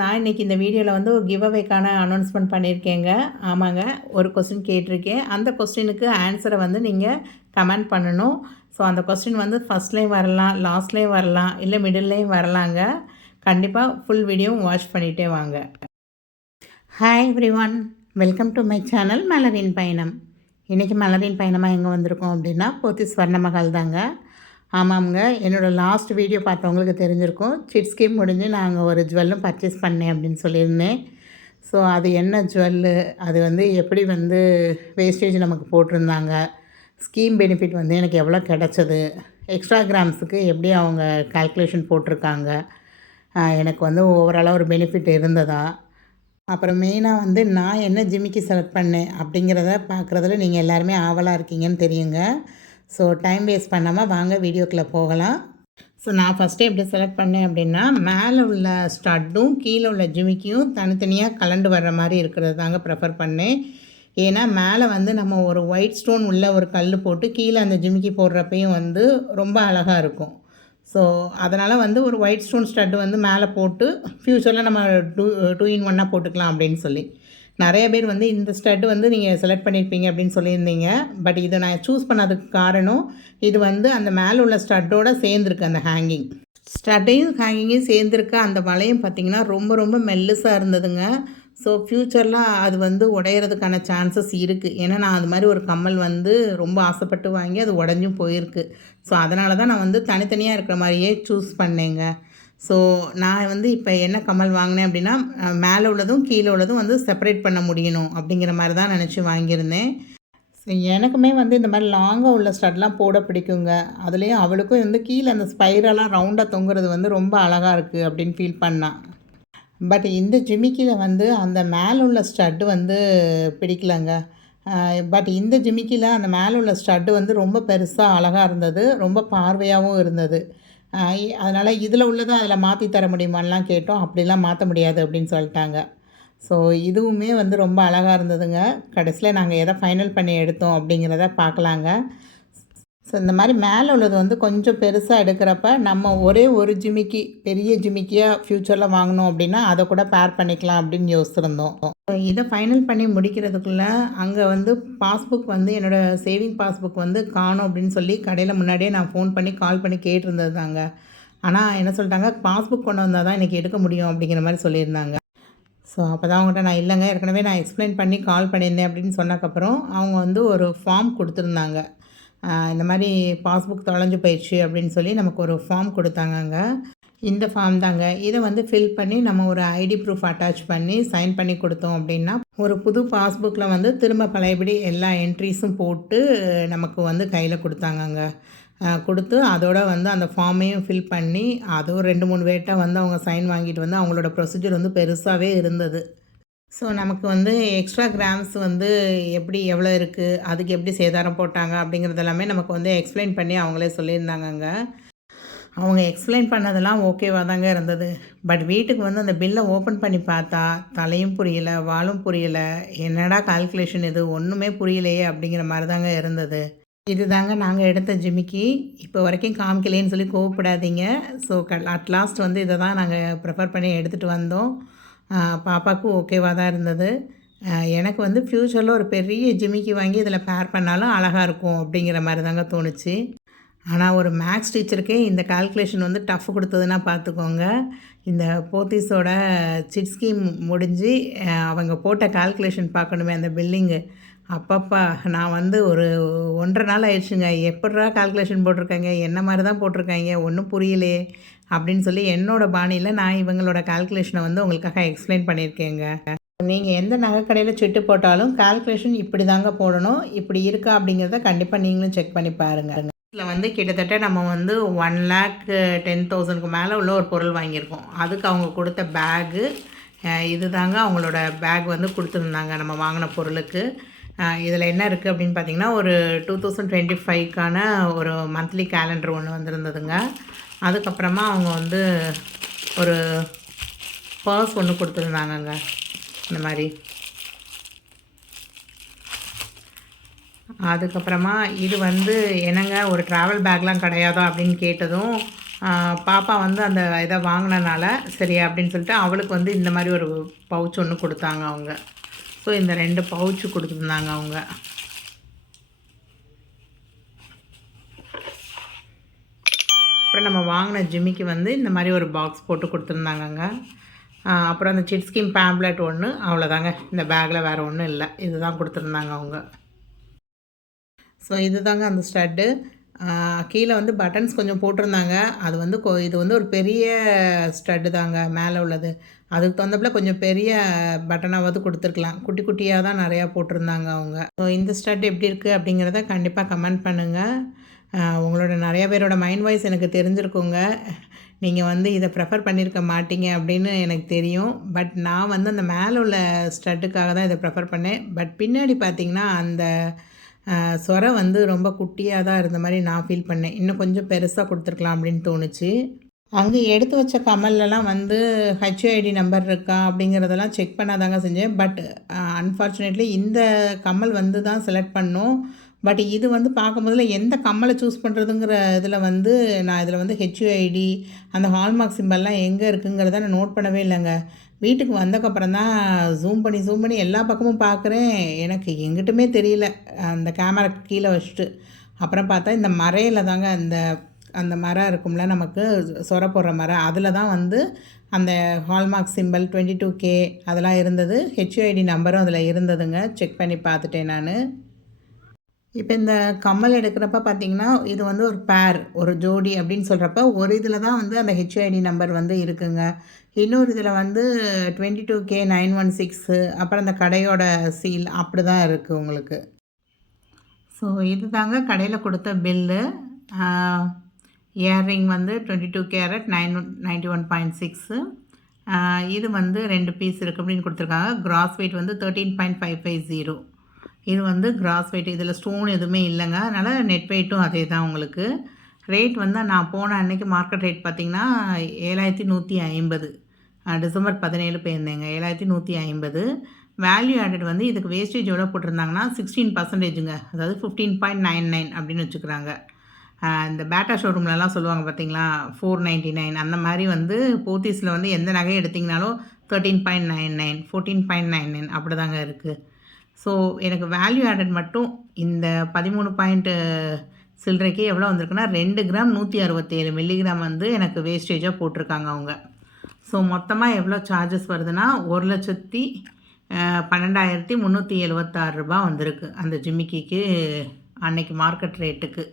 நான் இன்றைக்கி இந்த வீடியோவில் வந்து ஒரு கிவ் அவேக்கான அனௌன்ஸ்மெண்ட் பண்ணியிருக்கேங்க. ஆமாங்க, ஒரு கொஸ்டின் கேட்டிருக்கேன். அந்த கொஸ்டினுக்கு ஆன்சரை வந்து நீங்கள் கமெண்ட் பண்ணணும். அந்த கொஸ்டின் வந்து ஃபஸ்ட்லேயும் வரலாம், லாஸ்ட்லேயும் வரலாம், இல்லை மிடில்லேயும் வரலாங்க. கண்டிப்பாக ஃபுல் வீடியோவும் வாட்ச் பண்ணிகிட்டே வாங்க. Hi everyone, welcome to my channel மலரின் பயணம். இன்றைக்கி மலரின் பயணமாக எங்கே வந்திருக்கோம் அப்படின்னா போத்தீஸ் ஸ்வர்ணமஹால் தாங்க. ஆமாங்க, என்னோடய லாஸ்ட் வீடியோ பார்த்தவங்களுக்கு தெரிஞ்சிருக்கும். சிட் ஸ்கீம் முடிஞ்சு நாங்கள் ஒரு ஜுவல்லும் பர்ச்சேஸ் பண்ணேன் அப்படின்னு சொல்லியிருந்தேன். அது என்ன ஜுவல்லு, அது வந்து எப்படி வந்து வேஸ்டேஜ் நமக்கு போட்டிருந்தாங்க, ஸ்கீம் பெனிஃபிட் வந்து எனக்கு எவ்வளோ கிடச்சது, எக்ஸ்ட்ரா கிராம்ஸுக்கு எப்படி அவங்க கால்குலேஷன் போட்டிருக்காங்க, எனக்கு வந்து ஓவராலாக ஒரு பெனிஃபிட் இருந்ததா, அப்புறம் மெயினாக வந்து நான் என்ன ஜிமிக்கி செலக்ட் பண்ணேன் அப்படிங்கிறத பார்க்குறதுல நீங்கள் எல்லாருமே ஆவலாக இருக்கீங்கன்னு தெரியுங்க. டைம் வேஸ்ட் பண்ணாமல் வாங்க வீடியோக்குள்ளே போகலாம். நான் ஃபஸ்ட்டே எப்படி செலக்ட் பண்ணேன் அப்படின்னா, மேலே உள்ள ஸ்டட்டும் கீழே உள்ள ஜிமிக்கியும் தனித்தனியாக கலண்டு வர்ற மாதிரி இருக்கிறது தாங்க ப்ரிஃபர் பண்ணேன். ஏன்னா மேலே வந்து நம்ம ஒரு ஒயிட் ஸ்டோன் உள்ள ஒரு கல் போட்டு கீழே அந்த ஜிமிக்கி போடுறப்பையும் வந்து ரொம்ப அழகாக இருக்கும். அதனால் வந்து ஒரு ஒயிட் ஸ்டோன் ஸ்டட்டு வந்து மேலே போட்டு ஃப்யூச்சரில் நம்ம டூ இன் ஒன்னாக போட்டுக்கலாம் அப்படின்னு சொல்லி நிறைய பேர் வந்து இந்த ஸ்டட்டு வந்து நீங்கள் செலக்ட் பண்ணியிருப்பீங்க அப்படின்னு சொல்லியிருந்தீங்க. பட் இதை நான் சூஸ் பண்ணதுக்கு காரணம், இது வந்து அந்த மேலே உள்ள ஸ்டட்டோடு சேர்ந்துருக்கு. அந்த ஸ்டட்டையும் ஹேங்கிங்கையும் சேர்ந்துருக்க அந்த வளையம் பார்த்திங்கன்னா ரொம்ப ரொம்ப மெல்லுசாக இருந்ததுங்க. ஃப்யூச்சரில் அது வந்து உடையிறதுக்கான சான்சஸ் இருக்குது. ஏன்னா நான் அது மாதிரி ஒரு கம்மல் வந்து ரொம்ப ஆசைப்பட்டு வாங்கி அது உடஞ்சும் போயிருக்கு. அதனால தான் நான் வந்து தனித்தனியாக இருக்கிற மாதிரியே சூஸ் பண்ணேங்க. நான் வந்து இப்போ என்ன கம்மல் வாங்கினேன் அப்படின்னா, மேலே உள்ளதும் கீழே உள்ளதும் வந்து செப்பரேட் பண்ண முடியணும் அப்படிங்கிற மாதிரி தான் நினச்சி வாங்கியிருந்தேன். எனக்குமே வந்து இந்த மாதிரி லாங்காக உள்ள ஸ்டட்லாம் போட பிடிக்குங்க. அதுலேயும் அவளுக்கும் வந்து கீழே அந்த ஸ்பைரலாக ரவுண்டாக தொங்குறது வந்து ரொம்ப அழகாக இருக்குது அப்படின்னு ஃபீல் பண்ணான். பட் இந்த ஜிமிக்கியில் வந்து அந்த மேலே உள்ள ஸ்டட்டு வந்து பிடிக்கலங்க. பட் இந்த ஜிமிக்கியில் அந்த மேலே உள்ள ஸ்டட்டு வந்து ரொம்ப பெருசாக அழகாக இருந்தது, ரொம்ப பார்வையாகவும் இருந்தது. அதனால் இதில் உள்ளதை அதில் மாற்றி தர முடியுமான்லாம் கேட்டோம். அப்படிலாம் மாற்ற முடியாது அப்படின்னு சொல்லிட்டாங்க. இதுவுமே வந்து ரொம்ப அழகாக இருந்ததுங்க. கடைசியில் நாங்கள் எதை ஃபைனல் பண்ணி எடுத்தோம் அப்படிங்கிறத பார்க்கலாங்க. இந்த மாதிரி மேலே உள்ளது வந்து கொஞ்சம் பெருசாக எடுக்கிறப்ப நம்ம ஒரே ஒரு ஜிமிக்கி பெரிய ஜிமிக்கியாக ஃப்யூச்சரில் வாங்கினோம் அப்படின்னா அதை கூட பேர் பண்ணிக்கலாம் அப்படின்னு யோசிச்சிருந்தோம். இதை ஃபைனல் பண்ணி முடிக்கிறதுக்குள்ளே அங்கே வந்து பாஸ்புக் வந்து என்னோடய சேவிங் பாஸ்புக் வந்து காணும் அப்படின்னு சொல்லி கடையில் முன்னாடியே நான் ஃபோன் பண்ணி கால் பண்ணி கேட்டிருந்தது தாங்க. ஆனால் என்ன சொல்லிட்டாங்க, பாஸ்புக் கொண்டு வந்தால் தான் இன்றைக்கி எடுக்க முடியும் அப்படிங்கிற மாதிரி சொல்லியிருந்தாங்க. அப்போ தான் அவங்ககிட்ட நான் இல்லைங்க, ஏற்கனவே நான் எக்ஸ்பிளைன் பண்ணி கால் பண்ணியிருந்தேன் அப்படின்னு சொன்னக்கப்புறம் அவங்க வந்து ஒரு ஃபார்ம் கொடுத்துருந்தாங்க. இந்த மாதிரி பாஸ்புக் தொலைஞ்சு போயிடுச்சு அப்படின்னு சொல்லி நமக்கு ஒரு ஃபார்ம் கொடுத்தாங்கங்க. இந்த ஃபார்ம் தாங்க. இதை வந்து ஃபில் பண்ணி நம்ம ஒரு ஐடி ப்ரூஃப் அட்டாச் பண்ணி சைன் பண்ணி கொடுத்தோம் அப்படின்னா ஒரு புது பாஸ்புக்கில் வந்து திரும்ப பழையபடி எல்லா என்ட்ரிஸும் போட்டு நமக்கு வந்து கையில் கொடுத்தாங்கங்க. கொடுத்து அதோட வந்து அந்த ஃபார்மையும் ஃபில் பண்ணி அதுவும் 2-3 பேர்கிட்ட வந்து அவங்க சைன் வாங்கிட்டு வந்து அவங்களோட ப்ரொசீஜர் வந்து பெருசாகவே இருந்தது. நமக்கு வந்து எக்ஸ்ட்ரா கிராம்ஸ் வந்து எப்படி எவ்வளோ இருக்குது, அதுக்கு எப்படி சேதாரம் போட்டாங்க அப்படிங்கிறது எல்லாமே நமக்கு வந்து எக்ஸ்பிளைன் பண்ணி அவங்களே சொல்லியிருந்தாங்கங்க. அவங்க எக்ஸ்பிளைன் பண்ணதெல்லாம் ஓகேவாக தாங்க இருந்தது. பட் வீட்டுக்கு வந்து அந்த பில்லை ஓப்பன் பண்ணி பார்த்தா தலையும் புரியலை, வாலும் புரியலை, என்னடா கால்குலேஷன் இது ஒன்றுமே புரியலையே அப்படிங்கிற மாதிரி தாங்க இருந்தது. இது தாங்க நாங்கள் எடுத்த ஜிமிக்கி. இப்போ வரைக்கும் காமிக்கலேன்னு சொல்லி கோவப்படாதீங்க. அட் லாஸ்ட் வந்து இதை தான் நாங்கள் ப்ரிஃபர் பண்ணி எடுத்துகிட்டு வந்தோம். பாப்பாவுக்கும் ஓகேவாக தான் இருந்தது. எனக்கு வந்து ஃப்யூச்சரில் ஒரு பெரிய ஜிமிக்கி வாங்கி இதில் பேர் பண்ணாலும் அழகாக இருக்கும் அப்படிங்கிற மாதிரி தாங்க தோணுச்சு. ஆனால் ஒரு மேக்ஸ் டீச்சருக்கே இந்த கால்குலேஷன் வந்து டஃப் கொடுத்ததுன்னா பார்த்துக்கோங்க. இந்த போத்தீஸோட சிட் ஸ்கீம் முடிஞ்சு அவங்க போட்ட கால்குலேஷன் பார்க்கணுமே அந்த பில்லிங்கு. அப்பப்பா நான் வந்து ஒரு 1.5 நாள் ஆயிடுச்சுங்க. எப்பட்றா கால்குலேஷன் போட்டிருக்காங்க, என்ன மாதிரி தான் போட்டிருக்காங்க, ஒன்றும் புரியலையே அப்படின்னு சொல்லி என்னோடய பாணியில் நான் இவங்களோட கால்குலேஷனை வந்து உங்களுக்காக எக்ஸ்பிளைன் பண்ணியிருக்கேங்க. நீங்கள் எந்த நகைக்கடையில் சிட்டு போட்டாலும் கால்குலேஷன் இப்படி தாங்க போடணும், இப்படி இருக்கா அப்படிங்கிறத கண்டிப்பாக நீங்களும் செக் பண்ணி பாருங்கள். இதில் வந்து கிட்டத்தட்ட நம்ம வந்து 1,10,000க்கு மேலே உள்ள ஒரு பொருள் வாங்கியிருக்கோம். அதுக்கு அவங்க கொடுத்த பேகு இது தாங்க. அவங்களோட பேக் வந்து கொடுத்துருந்தாங்க நம்ம வாங்கின பொருளுக்கு. இதில் என்ன இருக்குது அப்படின்னு பார்த்திங்கன்னா, ஒரு 2025க்கான ஒரு மந்த்லி கேலண்டர் ஒன்று வந்திருந்ததுங்க. அதுக்கப்புறமா அவங்க வந்து ஒரு பர்ஸ் ஒன்று கொடுத்துருந்தாங்கங்க. இந்த மாதிரி அதுக்கப்புறமா இது வந்து என்னங்க ஒரு ட்ராவல் பேக்லாம் கிடையாதா அப்படின்னு கேட்டதும் பாப்பா வந்து அந்த இதை வாங்கினனால சரி அப்படின்னு சொல்லிட்டு அவளுக்கு வந்து இந்த மாதிரி ஒரு பவுச் ஒன்று கொடுத்தாங்க அவங்க. ஸோ இந்த 2 பவுச்சு கொடுத்துருந்தாங்க அவங்க. அப்புறம் நம்ம வாங்கின ஜிம்மிக்கு வந்து இந்த மாதிரி ஒரு பாக்ஸ் போட்டு கொடுத்துருந்தாங்கங்க. அப்புறம் அந்த சிட் ஸ்கீம் பேம்ப்ளெட் ஒன்று, அவ்வளோதாங்க. இந்த பேக்கில் வேறு ஒன்றும் இல்லை. இதுதான் கொடுத்துருந்தாங்க அவங்க. ஸோ இதுதாங்க அந்த ஸ்டட்டு. கீழே வந்து பட்டன்ஸ் கொஞ்சம் போட்டிருந்தாங்க. அது வந்து இது வந்து ஒரு பெரிய ஸ்டட்டு தாங்க மேலே உள்ளது. அதுக்கு தகுந்தப்பில் கொஞ்சம் பெரிய பட்டனாவது கொடுத்துருக்கலாம். குட்டி குட்டியாக தான் நிறையா போட்டிருந்தாங்க அவங்க. ஸோ இந்த ஸ்டட் எப்படி இருக்குது அப்படிங்கிறத கண்டிப்பாக கமெண்ட் பண்ணுங்கள். உங்களோட நிறைய பேரோட மைண்ட் வாய்ஸ் எனக்கு தெரிஞ்சிருக்குங்க. நீங்கள் வந்து இதை ப்ரெஃபர் பண்ணியிருக்க மாட்டீங்க அப்படின்னு எனக்கு தெரியும். பட் நான் வந்து அந்த மேலே உள்ள ஸ்டட்டுக்காக தான் இதை ப்ரெஃபர் பண்ணேன். பட் பின்னாடி பார்த்திங்கன்னா அந்த சொரை வந்து ரொம்ப குட்டியாக தான் இருந்த மாதிரி நான் ஃபீல் பண்ணேன். இன்னும் கொஞ்சம் பெருசாக கொடுத்துருக்கலாம் அப்படின்னு தோணுச்சு. அங்கே எடுத்து வச்ச கம்மல்லாம் வந்து ஹெச்ஐடி நம்பர் இருக்கா அப்படிங்கிறதெல்லாம் செக் பண்ணாதாங்க செஞ்சேன். பட் அன்ஃபார்ச்சுனேட்லி இந்த கம்மல் வந்து தான் செலக்ட் பண்ணோம். பட் இது வந்து பார்க்கும்போதுல எந்த கம்மலை சூஸ் பண்ணுறதுங்கிற இதில் வந்து நான் இதில் வந்து ஹெச்ஐடி அந்த ஹால்மார்க் சிம்பல்லாம் எங்கே இருக்குங்கிறத நான் நோட் பண்ணவே இல்லைங்க. வீட்டுக்கு வந்தக்கப்புறம் தான் ஜூம் பண்ணி எல்லா பக்கமும் பார்க்குறேன். எனக்கு எங்கிட்டுமே தெரியல. அந்த கேமரா கீழே வச்சுட்டு அப்புறம் பார்த்தா இந்த மரையில் தாங்க அந்த மரம் இருக்கும்ல நமக்கு சொர போடுற மரம், அதில் தான் வந்து அந்த ஹால்மார்க் சிம்பிள் 22K அதெல்லாம் இருந்தது. ஹெச்ஐடி நம்பரும் அதில் இருந்ததுங்க. செக் பண்ணி பார்த்துட்டேன் நான். இப்போ இந்த கம்மல் எடுக்கிறப்ப பார்த்திங்கன்னா இது வந்து ஒரு பேர், ஒரு ஜோடி அப்படின்னு சொல்கிறப்ப ஒரு இதில் தான் வந்து அந்த ஹெச்ஐடி நம்பர் வந்து இருக்குங்க. இன்னொரு இதில் வந்து 22K916 அப்புறம் அந்த கடையோட சீல் அப்படி தான் இருக்குது உங்களுக்கு. ஸோ இது தாங்க கடையில் கொடுத்த பில்லு. இயர்ரிங் வந்து 22 கேரட் 991.6. இது வந்து 2 பீஸ் இருக்குது அப்படின்னு கொடுத்துருக்காங்க. கிராஸ் வெயிட் வந்து 13.550. இது வந்து கிராஸ் வெயிட். இதில் ஸ்டோன் எதுவுமே இல்லைங்க. அதனால் நெட் வெயிட்டும் அதே தான் உங்களுக்கு. ரேட் வந்து நான் போன அன்றைக்கி மார்க்கெட் ரேட் பார்த்திங்கன்னா 7150. டிசம்பர் 17 போயிருந்தேங்க. 7150. வேல்யூ ஆடட் வந்து இதுக்கு வேஸ்டேஜ் எவ்வளோ போட்டிருந்தாங்கன்னா 16%ங்க. அதாவது 15.99 அப்படின்னு வச்சுக்கிறாங்க. இந்த பேட்டா ஷோரூம்லலாம் சொல்லுவாங்க பார்த்தீங்களா 499 அந்த மாதிரி வந்து போத்தீஸில் வந்து எந்த நகை எடுத்திங்கனாலும் 13.99 14.99 அப்படி தாங்க இருக்குது. ஸோ எனக்கு வேல்யூ ஆடட் மட்டும் இந்த 13 சில்லறைக்கு எவ்வளோ வந்திருக்குன்னா 2 கிராம் 167 மில்லிகிராம் வந்து எனக்கு வேஸ்டேஜாக போட்டிருக்காங்க அவங்க. ஸோ மொத்தமாக எவ்வளோ சார்ஜஸ் வருதுன்னா 1,12,376 ரூபா வந்திருக்கு அந்த ஜிமிக்கிக்கு அன்னைக்கு மார்க்கெட் ரேட்டுக்கு.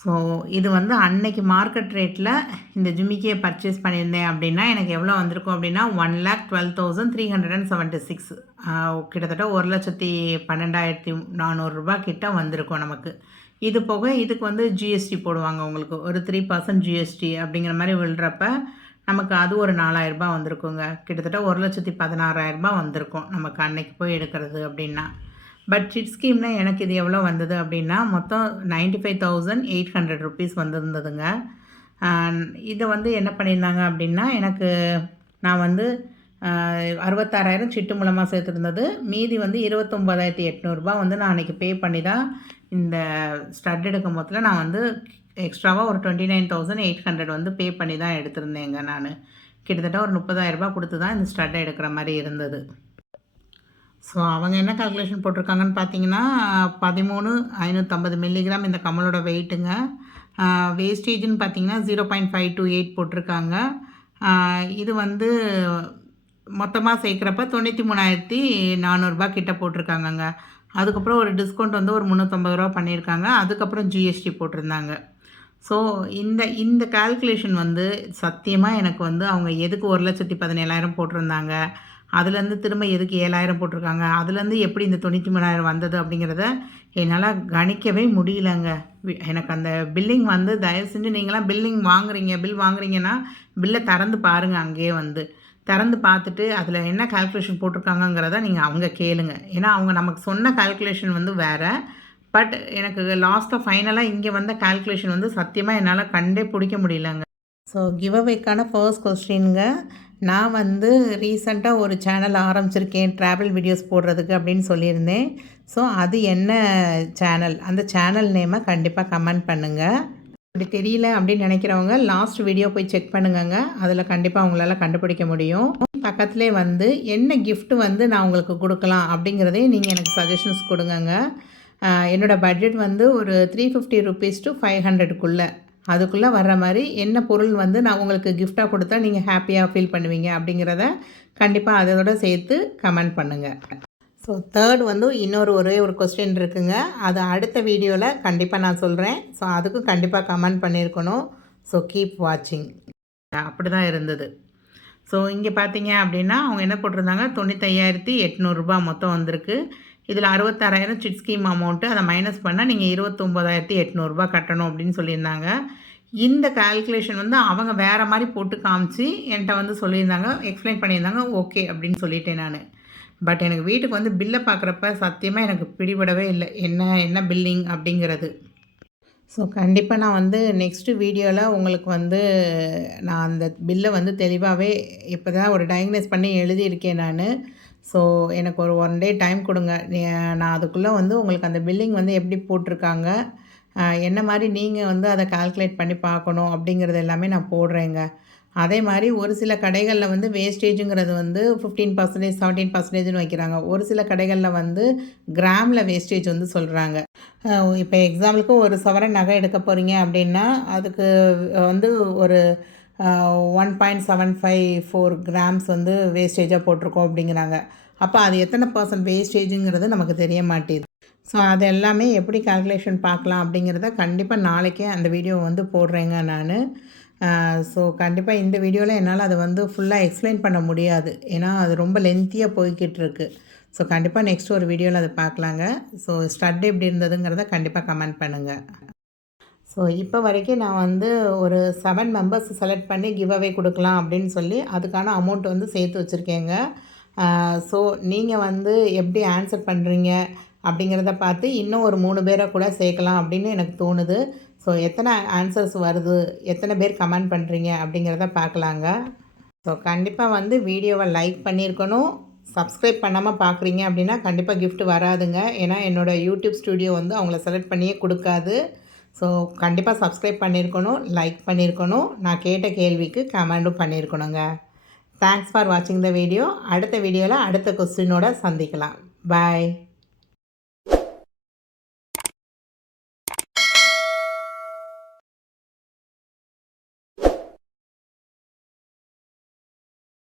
ஸோ இது வந்து அன்னைக்கு மார்க்கெட் ரேட்டில் இந்த ஜிமிக்கியை பர்ச்சேஸ் பண்ணியிருந்தேன் அப்படின்னா எனக்கு எவ்வளோ வந்திருக்கும் அப்படின்னா 1,12,376. கிட்டத்தட்ட 1,12,400 ரூபா கிட்ட வந்திருக்கும் நமக்கு. இது போக இதுக்கு வந்து ஜிஎஸ்டி போடுவாங்க உங்களுக்கு. ஒரு 3% ஜிஎஸ்டி அப்படிங்கிற மாதிரி விழுறப்ப நமக்கு அது ஒரு 4000 ரூபா வந்திருக்குங்க. கிட்டத்தட்ட 1,16,000 ரூபா வந்திருக்கும் நமக்கு அன்னைக்கு போய் எடுக்கிறது அப்படின்னா. பட் சிட் ஸ்கீம்னா எனக்கு இது எவ்வளோ வந்தது அப்படின்னா மொத்தம் 95,800 ருபீஸ் வந்திருந்ததுங்க. இதை வந்து என்ன பண்ணியிருந்தாங்க அப்படின்னா எனக்கு நான் வந்து 66,000 சிட்டு மூலமாக சேர்த்துருந்தது. மீதி வந்து 29,800 ரூபா வந்து நான் அன்றைக்கி பே பண்ணி தான் இந்த ஸ்டட் எடுக்கும் போதில் நான் வந்து எக்ஸ்ட்ராவாக ஒரு 29,800 வந்து பே பண்ணி தான் எடுத்திருந்தேங்க நான். கிட்டத்தட்ட ஒரு 30,000 ரூபா கொடுத்து தான் இந்த ஸ்டட்டை எடுக்கிற மாதிரி இருந்தது. ஸோ அவங்க என்ன கால்குலேஷன் போட்டிருக்காங்கன்னு பார்த்தீங்கன்னா 13,550 மில்லிகிராம் இந்த கம்மலோட வெயிட்டுங்க. வேஸ்டேஜ்னு பார்த்தீங்கன்னா 0.528 போட்டிருக்காங்க. இது வந்து மொத்தமாக சேர்க்குறப்ப 93,400 ரூபா கிட்ட போட்டிருக்காங்கங்க. அதுக்கப்புறம் ஒரு டிஸ்கவுண்ட் வந்து ஒரு 350 ரூபா பண்ணியிருக்காங்க. அதுக்கப்புறம் ஜிஎஸ்டி போட்டிருந்தாங்க. ஸோ இந்த கால்குலேஷன் வந்து சத்தியமாக எனக்கு வந்து அவங்க எதுக்கு 1,17,000 போட்டிருந்தாங்க, அதுலேருந்து திரும்ப எதுக்கு 7,000 போட்டிருக்காங்க, அதுலேருந்து எப்படி இந்த 93,000 வந்தது அப்படிங்கிறத என்னால் கணிக்கவே முடியலங்க. எனக்கு அந்த பில்லிங் வந்து தயவு செஞ்சு நீங்களாம் பில் வாங்குறீங்கன்னா பில்லை திறந்து பாருங்கள். அங்கேயே வந்து திறந்து பார்த்துட்டு அதில் என்ன கால்குலேஷன் போட்டிருக்காங்கங்கிறத நீங்கள் அவங்க கேளுங்க. ஏன்னா அவங்க நமக்கு சொன்ன கால்குலேஷன் வந்து வேறு. பட் எனக்கு லாஸ்ட்டாக ஃபைனலாக இங்கே வந்த கால்குலேஷன் வந்து சத்தியமாக என்னால் கண்டே பிடிக்க முடியலங்க. ஸோ கிவ் அவேக்கான ஃபர்ஸ்ட் கொஸ்டின்ங்க. நான் வந்து ரீசெண்டாக ஒரு சேனல் ஆரம்பிச்சிருக்கேன் ட்ராவல் வீடியோஸ் போடுறதுக்கு அப்படின்னு சொல்லியிருந்தேன். ஸோ அது என்ன சேனல், அந்த சேனல் நேமை கண்டிப்பாக கமெண்ட் பண்ணுங்கள். அப்படி தெரியல அப்படின்னு நினைக்கிறவங்க லாஸ்ட் வீடியோ போய் செக் பண்ணுங்கங்க. அதில் கண்டிப்பாக உங்களால் கண்டுபிடிக்க முடியும். பக்கத்திலே வந்து என்ன கிஃப்ட் வந்து நான் உங்களுக்கு கொடுக்கலாம் அப்படிங்கிறதையும் நீங்கள் எனக்கு சஜஷன்ஸ் கொடுங்கங்க. என்னோடய பட்ஜெட் வந்து ஒரு 350 ருபீஸ் டு 500க்குள்ளே அதுக்குள்ளே வர்ற மாதிரி என்ன பொருள் வந்து நான் உங்களுக்கு கிஃப்டாக கொடுத்தா நீங்கள் ஹாப்பியாக ஃபீல் பண்ணுவீங்க அப்படிங்கிறத கண்டிப்பாக அதோட சேர்த்து கமெண்ட் பண்ணுங்கள். ஸோ தேர்ட் வந்து ஒரே ஒரு கொஸ்டின் இருக்குங்க. அது அடுத்த வீடியோவில் கண்டிப்பாக நான் சொல்கிறேன். ஸோ அதுக்கும் கண்டிப்பாக கமெண்ட் பண்ணியிருக்கணும். ஸோ கீப் வாட்சிங். அப்படி தான் இருந்தது. ஸோ இங்கே பார்த்தீங்க அப்படின்னா அவங்க என்ன போட்டிருந்தாங்க, 95,800 மொத்தம் வந்திருக்கு. இதில் 66,000 சிட் ஸ்கீம் அமௌண்ட்டு, அதை மைனஸ் பண்ணால் நீங்கள் 29,800 கட்டணும் அப்படின்னு சொல்லியிருந்தாங்க. இந்த கால்குலேஷன் வந்து அவங்க வேறு மாதிரி போட்டு காமிச்சு என்கிட்ட வந்து சொல்லியிருந்தாங்க, எக்ஸ்பிளைன் பண்ணியிருந்தாங்க. ஓகே அப்படின்னு சொல்லிட்டேன் நான். பட் எனக்கு வீட்டுக்கு வந்து பில்லை பார்க்குறப்ப சத்தியமாக எனக்கு பிடிபடவே இல்லை, என்ன பில்லிங் அப்படிங்கிறது. ஸோ கண்டிப்பாக நான் வந்து நெக்ஸ்ட்டு வீடியோவில் உங்களுக்கு வந்து நான் அந்த பில்லை வந்து தெளிவாகவே இப்போ தான் ஒரு டயக்னைஸ் பண்ணி எழுதியிருக்கேன் நான். ஸோ எனக்கு ஒரு 1 டே டைம் கொடுங்க. நான் அதுக்குள்ளே வந்து உங்களுக்கு அந்த பில்லிங் வந்து எப்படி போட்டிருக்காங்க, என்ன மாதிரி நீங்கள் வந்து அதை கால்குலேட் பண்ணி பார்க்கணும் அப்படிங்கிறது எல்லாமே நான் போடுறேங்க. அதே மாதிரி ஒரு சில கடைகளில் வந்து வேஸ்டேஜுங்கிறது வந்து 15%, 17%ன்னு வைக்கிறாங்க. ஒரு சில கடைகளில் வந்து கிராமில் வேஸ்டேஜ் வந்து சொல்கிறாங்க. இப்போ எக்ஸாம்பிளுக்கு ஒரு சவரன் நகை எடுக்க போகிறீங்க அப்படின்னா அதுக்கு வந்து ஒரு 1.754 கிராம்ஸ் வந்து வேஸ்டேஜாக போட்டிருக்கோம் அப்படிங்கிறாங்க. அப்போ அது எத்தனை % வேஸ்டேஜுங்கிறது நமக்கு தெரிய மாட்டேது. ஸோ அது எல்லாமே எப்படி கால்குலேஷன் பார்க்கலாம் அப்படிங்கிறத கண்டிப்பாக நாளைக்கே அந்த வீடியோ வந்து போடுறேங்க நான். ஸோ கண்டிப்பாக இந்த வீடியோவில் என்னால் அதை வந்து ஃபுல்லாக எக்ஸ்பிளைன் பண்ண முடியாது, ஏன்னா அது ரொம்ப லென்த்தியாக போய்கிட்டு இருக்கு. ஸோ கண்டிப்பாக நெக்ஸ்ட் ஒரு வீடியோவில் அதை பார்க்கலாங்க. ஸோ ஸ்டட் எப்படி இருந்ததுங்கிறத கண்டிப்பாக கமெண்ட் பண்ணுங்கள். ஸோ இப்போ வரைக்கும் நான் வந்து ஒரு 7 மெம்பர்ஸ் செலக்ட் பண்ணி கிவ் அவே கொடுக்கலாம் அப்படின்னு சொல்லி அதுக்கான அமௌண்ட் வந்து சேர்த்து வச்சுருக்கேங்க. ஸோ நீங்கள் வந்து எப்படி ஆன்சர் பண்ணுறீங்க அப்படிங்கிறத பார்த்து இன்னும் ஒரு 3 பேரை கூட சேர்க்கலாம் அப்படின்னு எனக்கு தோணுது. ஸோ எத்தனை ஆன்சர்ஸ் வருது, எத்தனை பேர் கமெண்ட் பண்ணுறீங்க அப்படிங்கிறத பார்க்கலாங்க. ஸோ கண்டிப்பாக வந்து வீடியோவை லைக் பண்ணியிருக்கணும். சப்ஸ்கிரைப் பண்ணாமல் பார்க்குறீங்க அப்படின்னா கண்டிப்பாக கிஃப்ட் வராதுங்க. ஏன்னா என்னோடய யூடியூப் ஸ்டுடியோ வந்து அவங்கள செலக்ட் பண்ணியே கொடுக்காது. ஸோ கண்டிப்பாக சப்ஸ்கிரைப் பண்ணியிருக்கணும், லைக் பண்ணியிருக்கணும், நான் கேட்ட கேள்விக்கு கமெண்ட்டும் பண்ணியிருக்கணுங்க. தேங்க்ஸ் ஃபார் வாட்சிங் த வீடியோ. அடுத்த வீடியோவில் அடுத்த கொஸ்டினோட சந்திக்கலாம். பாய்.